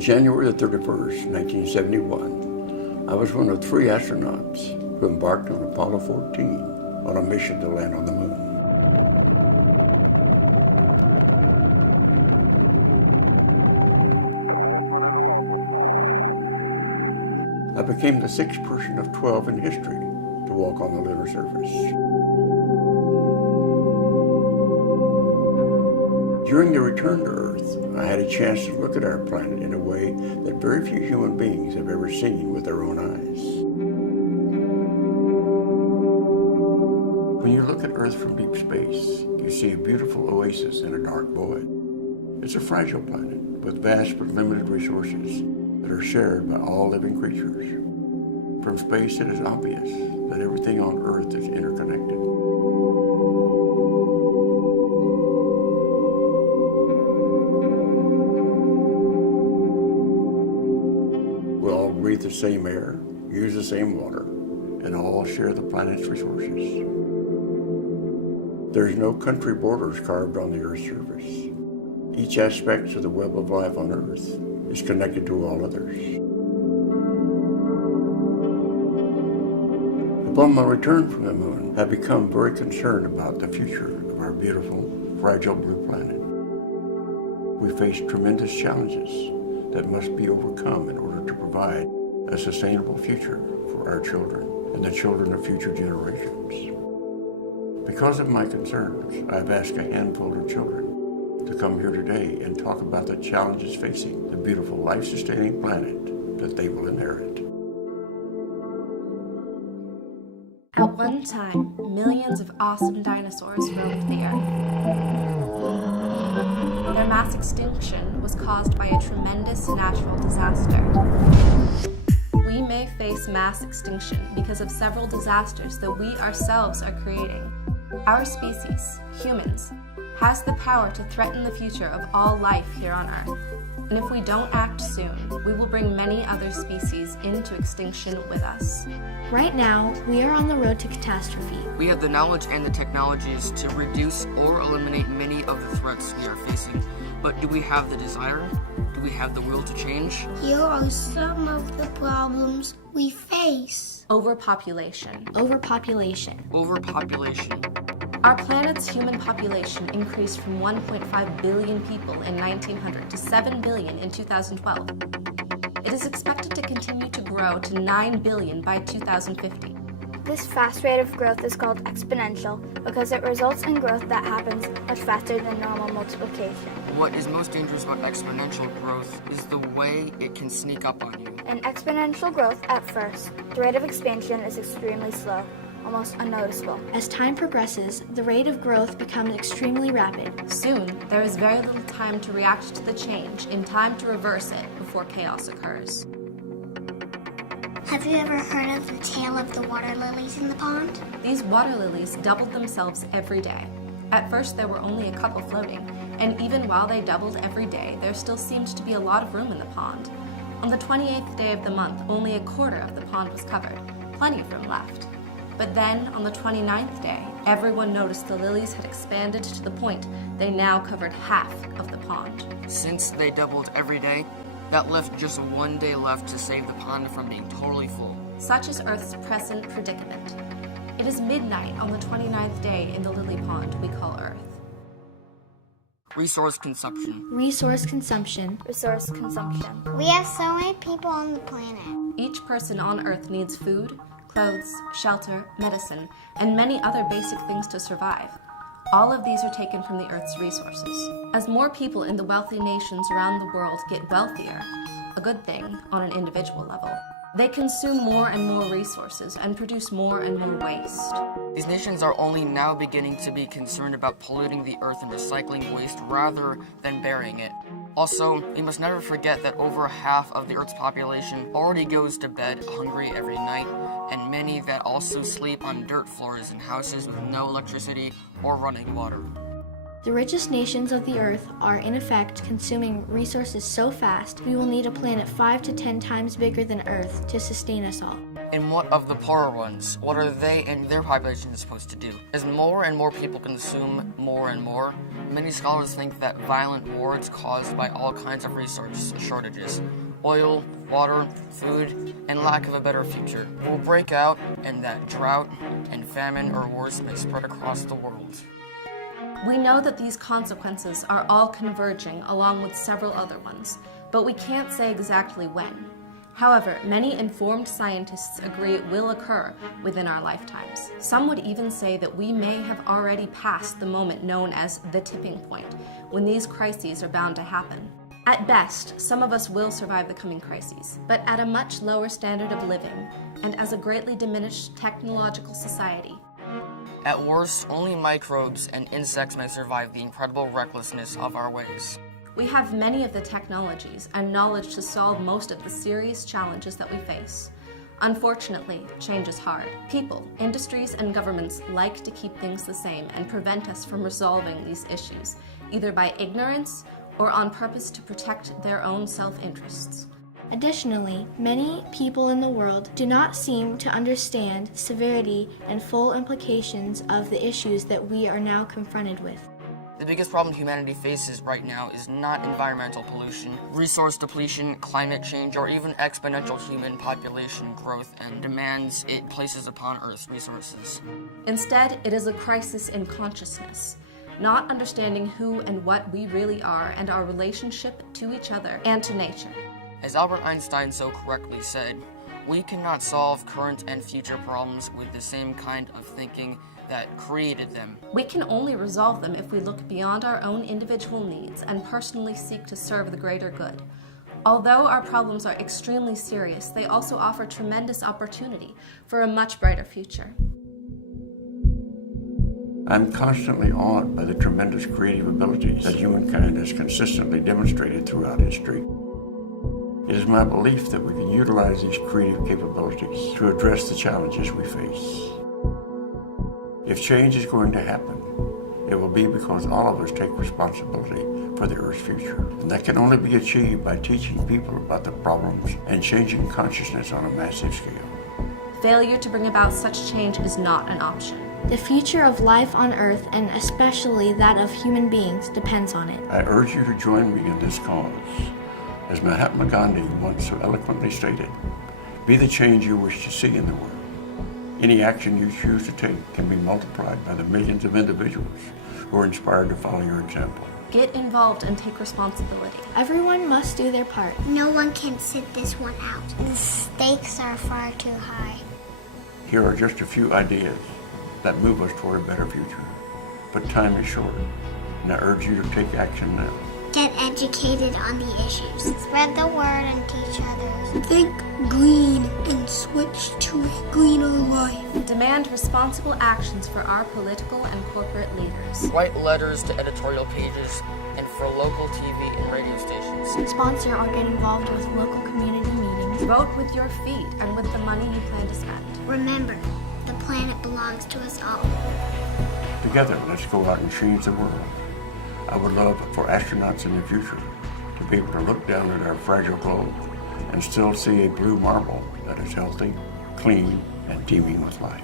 On January the 31st, 1971, I was one of 3 astronauts who embarked on Apollo 14 on a mission to land on the moon. I became the 6th person of 12 in history to walk on the lunar surface. During the return to Earth, I had a chance to look at our planet in a way that very few human beings have ever seen with their own eyes. When you look at Earth from deep space, you see a beautiful oasis in a dark void. It's a fragile planet with vast but limited resources that are shared by all living creatures. From space, it is obvious that everything on Earth is interconnected. We all breathe the same air, use the same water, and all share the planet's resources. There's no country borders carved on the Earth's surface. Each aspect of the web of life on Earth is connected to all others. Upon my return from the moon, I've become very concerned about the future of our beautiful, fragile blue planet. We face tremendous challenges that must be overcome in order to provide a sustainable future for our children and the children of future generations. Because of my concerns, I've asked a handful of children to come here today and talk about the challenges facing the beautiful life-sustaining planet that they will inherit. At one time, millions of awesome dinosaurs roamed the earth. Their mass extinction was caused by a tremendous natural disaster. We may face mass extinction because of several disasters that we ourselves are creating. Our species, humans, has the power to threaten the future of all life here on Earth. And if we don't act soon, we will bring many other species into extinction with us. Right now, we are on the road to catastrophe. We have the knowledge and the technologies to reduce or eliminate many of the threats we are facing. But do we have the desire? Do we have the will to change? Here are some of the problems we face. Overpopulation. Overpopulation. Overpopulation. Our planet's human population increased from 1.5 billion people in 1900 to 7 billion in 2012. It is expected to continue to grow to 9 billion by 2050. This fast rate of growth is called exponential because it results in growth that happens much faster than normal multiplication. What is most dangerous about exponential growth is the way it can sneak up on you. In exponential growth, at first, the rate of expansion is extremely slow, almost unnoticeable. As time progresses, the rate of growth becomes extremely rapid. Soon, there is very little time to react to the change in time to reverse it before chaos occurs. Have you ever heard of the tale of the water lilies in the pond? These water lilies doubled themselves every day. At first, there were only a couple floating, and even while they doubled every day, there still seemed to be a lot of room in the pond. On the 28th day of the month, only a quarter of the pond was covered, plenty of room left. But then, on the 29th day, everyone noticed the lilies had expanded to the point they now covered half of the pond. Since they doubled every day, that left just 1 day left to save the pond from being totally full. Such is Earth's present predicament. It is midnight on the 29th day in the lily pond we call Earth. Resource consumption. Resource consumption. Resource consumption. We have so many people on the planet. Each person on Earth needs food, clothes, shelter, medicine, and many other basic things to survive. All of these are taken from the Earth's resources. As more people in the wealthy nations around the world get wealthier, a good thing on an individual level, they consume more and more resources and produce more and more waste. These nations are only now beginning to be concerned about polluting the earth and recycling waste rather than burying it. Also, we must never forget that over half of the Earth's population already goes to bed hungry every night, and many that also sleep on dirt floors in houses with no electricity or running water. The richest nations of the Earth are, in effect, consuming resources so fast we will need a planet 5 to 10 times bigger than Earth to sustain us all. And what of the poorer ones? What are they and their population supposed to do? As more and more people consume more and more, many scholars think that violent wars caused by all kinds of resource shortages, oil, water, food, and lack of a better future, will break out, and that drought and famine or worse may spread across the world. We know that these consequences are all converging along with several other ones, but we can't say exactly when. However, many informed scientists agree it will occur within our lifetimes. Some would even say that we may have already passed the moment known as the tipping point, when these crises are bound to happen. At best, some of us will survive the coming crises, but at a much lower standard of living, and as a greatly diminished technological society. At worst, only microbes and insects may survive the incredible recklessness of our ways. We have many of the technologies and knowledge to solve most of the serious challenges that we face. Unfortunately, change is hard. People, industries, and governments like to keep things the same and prevent us from resolving these issues, either by ignorance or on purpose to protect their own self-interests. Additionally, many people in the world do not seem to understand severity and full implications of the issues that we are now confronted with. The biggest problem humanity faces right now is not environmental pollution, resource depletion, climate change, or even exponential human population growth and demands it places upon Earth's resources. Instead, it is a crisis in consciousness, not understanding who and what we really are and our relationship to each other and to nature. As Albert Einstein so correctly said, we cannot solve current and future problems with the same kind of thinking that created them. We can only resolve them if we look beyond our own individual needs and personally seek to serve the greater good. Although our problems are extremely serious, they also offer tremendous opportunity for a much brighter future. I'm constantly awed by the tremendous creative abilities that humankind has consistently demonstrated throughout history. It is my belief that we can utilize these creative capabilities to address the challenges we face. If change is going to happen, it will be because all of us take responsibility for the Earth's future. And that can only be achieved by teaching people about the problems and changing consciousness on a massive scale. Failure to bring about such change is not an option. The future of life on Earth, and especially that of human beings, depends on it. I urge you to join me in this cause. As Mahatma Gandhi once so eloquently stated, be the change you wish to see in the world. Any action you choose to take can be multiplied by the millions of individuals who are inspired to follow your example. Get involved and take responsibility. Everyone must do their part. No one can sit this one out. The stakes are far too high. Here are just a few ideas that move us toward a better future. But time is short, and I urge you to take action now. Get educated on the issues. Spread the word and teach others. Think green and switch to a greener life. Demand responsible actions for our political and corporate leaders. Write letters to editorial pages and for local TV and radio stations. Sponsor or get involved with local community meetings. Vote with your feet and with the money you plan to spend. Remember, the planet belongs to us all. Together, let's go out and change the world. I would love for astronauts in the future to be able to look down at our fragile globe and still see a blue marble that is healthy, clean, and teeming with life.